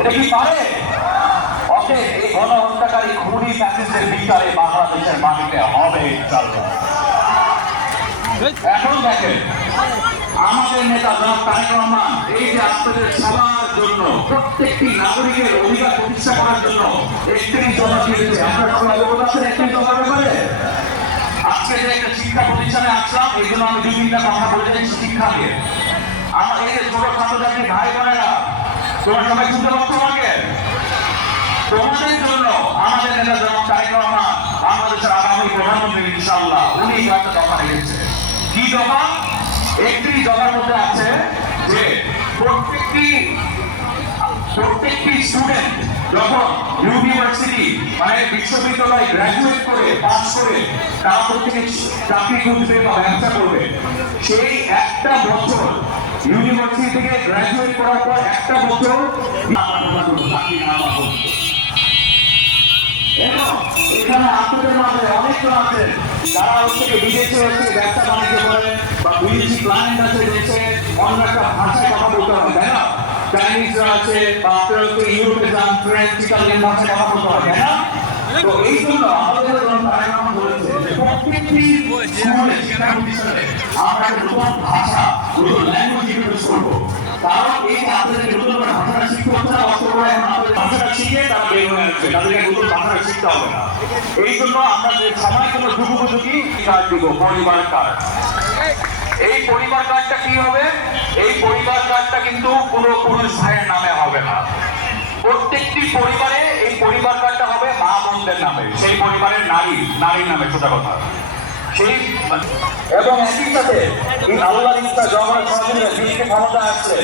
এটা কি পারে অতএব এই গণহত্যাকারী খুনি ফ্যাসিস্টের বিচারে বাংলাদেশের মাটিতে হবে এখন দেখেন, আমাদের নেতা জনাব তারেক রহমান, এই যে আপনাদের সবার জন্য, প্রত্যেকটি নাগরিকের অধিকার প্রতিষ্ঠা করার জন্য একত্রিশ দফা দিয়েছে। আপনারা সবাই অবগত আছেন একত্রিশ ব্যাপারে? আজকে যে একটা শিক্ষা প্রতিষ্ঠানে আসলাম, এই জন্য আমি দুই তিনটা কথা বলে যাচ্ছি শিক্ষা নিয়ে। আমার এই যে ছোট ছাত্রছাত্রী ভাই বোনেরা একটা দফার মধ্যে আছে যে প্রত্যেকটি প্রত্যেকটি স্টুডেন্ট যখন ইউনিভার্সিটি মানে বিশ্ববিদ্যালয় গ্রাজুয়েট করে পাস করে তারা প্রত্যেকে চাকরি খুঁজবে বা ব্যবসা করবে, সেই একটা বছর ইউনিভার্সিটি থেকে গ্রাজুয়েট করার পর একটা বছর এখানে আপনাদের মাঝে অনেকজন আছেন যারা হচ্ছে বিদেশে হচ্ছে ব্যবসা বাণিজ্য করে বা বিদেশি ক্লায়েন্ট আছে দেশে অন্য একটা ভাষায় কথা বলতে হয় তাই না চাইনিজরা আছে বা আপনারা হচ্ছে ইউরোপে যান ফ্রেঞ্চ ইটালিয়ান ভাষায় কথা বলতে হয় তাই না এই জন্য আমাদের আমরা ভাষা এই ভাষাটা শিখতে শিখে তাদেরকে শিখতে হবে না এই জন্য আমরা যে যুগোপযোগী কাজ পরিবার কার্ড এই পরিবার কার্ডটা কি হবে? এই পরিবার কার্ডটা কিন্তু কোনো পুরুষ ভাইয়ের নামে হবে না। প্রত্যেকটি পরিবারে পরিবার কার্ডটা হবে মা বোনদের নামে, সেই পরিবারের নারী, নারীর নামে, সোজা কথা। সেই এবং একই সাথে আল্লাহর ইচ্ছা জগন্নাথ সহযোগিতা যিনি ক্ষমতা আসছে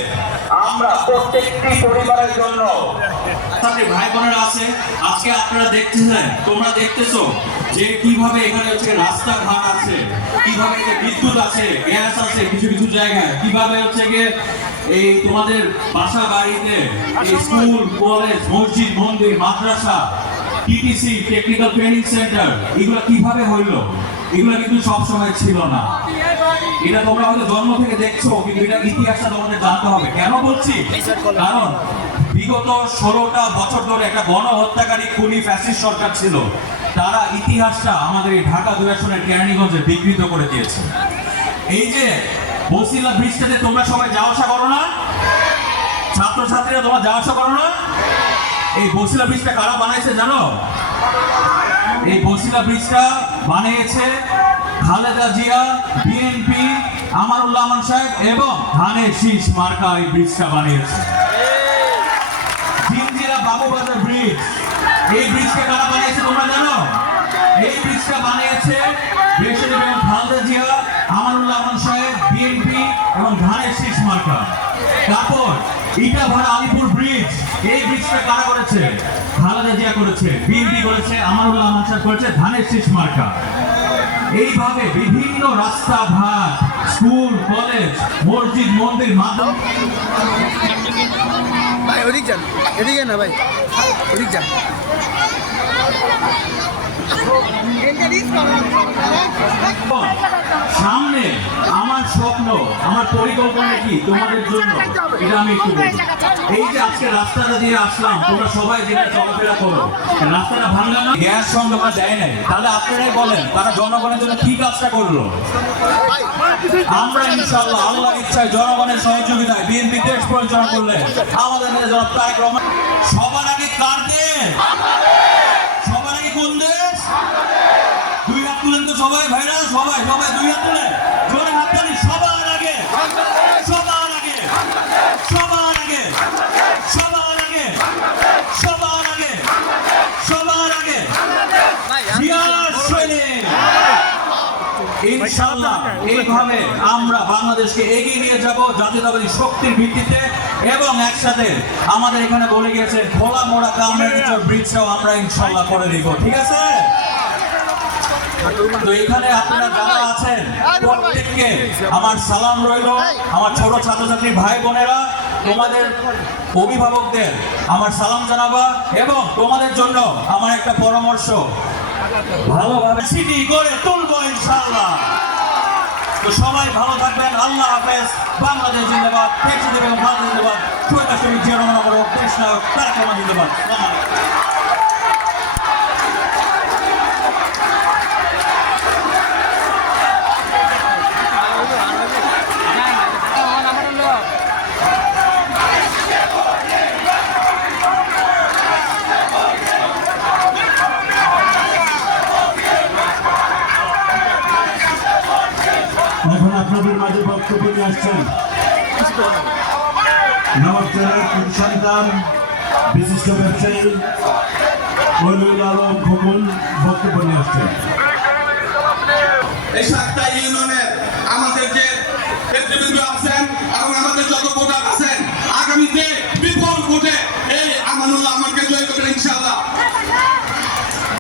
আমরা প্রত্যেকটি পরিবারের জন্য সাথে ভাই বোনেরা আছে, আজকে আপনারা দেখতেছেন, তোমরা দেখতেছো যে কীভাবে এখানে হচ্ছে রাস্তাঘাট আছে, কীভাবে যে বিদ্যুৎ আছে, গ্যাস আছে কিছু কিছু জায়গায়, কীভাবে হচ্ছে গিয়ে এই তোমাদের বাসা বাড়িতে স্কুল, কলেজ, মসজিদ, মন্দির, মাদ্রাসা, টিটিসি, টেকনিক্যাল ট্রেনিং সেন্টার, এগুলো কীভাবে হইল? এগুলো কিন্তু সবসময় ছিল না। এটা তোমরা হয়তো জন্ম থেকে দেখছ কিন্তু এটা ইতিহাসটা তোমাদের জানতে হবে। কেন বলছি? কারণ বিগত ষোলোটা বছর ধরে একটা গণহত্যাকারী খুনি ফ্যাসিস্ট সরকার ছিল। তারা ইতিহাসটা আমাদের এই ঢাকা দুই কেরানীগঞ্জে বিকৃত করে দিয়েছে। এই যে বসিলা ব্রিজটাতে তোমরা সবাই যাওয়া আসা করো না? ছাত্রছাত্রীরা তোমরা যাওয়া আসা করো না? এই বসিলা ব্রিজটা কারা বানাইছে জানো? এই বসিলা ব্রিজটা বানিয়েছে খালেদা জিয়া বিএনপি আমারুল্লাহ আমান সাহেব এবং ধানের শীষ মার্কা এই ব্রিজটা বানিয়েছে। বাবুবাজার ব্রিজ এই ব্রিজটা কারা বানিয়েছে তোমরা জানো? এই ব্রিজটা বানিয়েছে এবং খালেদা জিয়া আমারুল্লাহ আমান সাহেব বিএনপি এবং ধানের শীষ মার্কা। তারপর ইটা ভাড়া আলিপুর ব্রিজ এই ব্রিজটা কারা করেছে? খালেদা জিয়া করেছে বিএনপি করেছে আমারুল্লাহ আমান সাহেব করেছে ধানের শীষ মার্কা। এইভাবে বিভিন্ন রাস্তাঘাট স্কুল কলেজ মসজিদ মন্দির মাধ্যম ভাই ওদিক যান এদিকে না ভাই ওদিক যান। সামনে আমার স্বপ্ন আমার পরিকল্পনা কি? তোমাদের জন্য। এটা আমি একটু এই যে আজকে রাস্তাটা দিয়ে আসলাম তোমরা সবাই যেটা চলাফেরা করো। রাস্তাটা ভাঙলো না? গ্যাস সংযোগটা দেয় নাই। তাহলে আপনারাই বলেন তারা জনগণের জন্য কি কাজটা করল? আমরা ইনশাআল্লাহ আল্লাহর ইচ্ছায় জনগণের সহযোগিতায় বিএনপি দেশ পরিচালনা করলে আমাদের নেতা জনাব তারেক রহমান সবার আগে কার দেশ? সবার আগে কোন দেশ? দুই হাত তুলেন তো সবাই ভাইরা সবাই সবাই দুই হাত তুলেন জোরে হাত তালি সবার আগে সবার আগে সবার আগে সবার আগে সবার আগে সবার আগে জিয়ার সৈনিক এইভাবে আমরা বাংলাদেশকে এগিয়ে নিয়ে যাব জাতীয়তাবাদী শক্তির ভিত্তিতে এবং একসাথে আমাদের এখানে বলে গিয়েছে খোলা মোড়া ব্রিজটাও আমরা করে দিব, ঠিক আছে? আপনারা আছেন, প্রত্যেককে আমার সালাম রইল, আমার ছোট ছাত্রছাত্রী ভাই বোনেরা, তোমাদের অভিভাবকদের আমার সালাম জানাবা এবং তোমাদের জন্য আমার একটা পরামর্শ। ভালোভাবে সিটি গড়ে তুলবো ইনশাআল্লাহ। তো সবাই ভালো থাকবেন। আল্লাহ হাফেজ। বাংলাদেশ জিন্দাবাদ। দেশ জিন্দাবাদ। ভারত জিন্দাবাদ। শহীদ শহীদ জিয়া রহমান অমর হোক, দেশ নায়ক তারা কেমন জিন্দাবাদ। আপনাদের মাঝে বক্তব্য নিয়ে আসছেন। নবাবচরের সন্তান, বিশিষ্ট ব্যবসায়ী ওলুল আলম খোকন বক্তব্য নিয়ে আসছেন। এই সাতটা ইউনিয়নের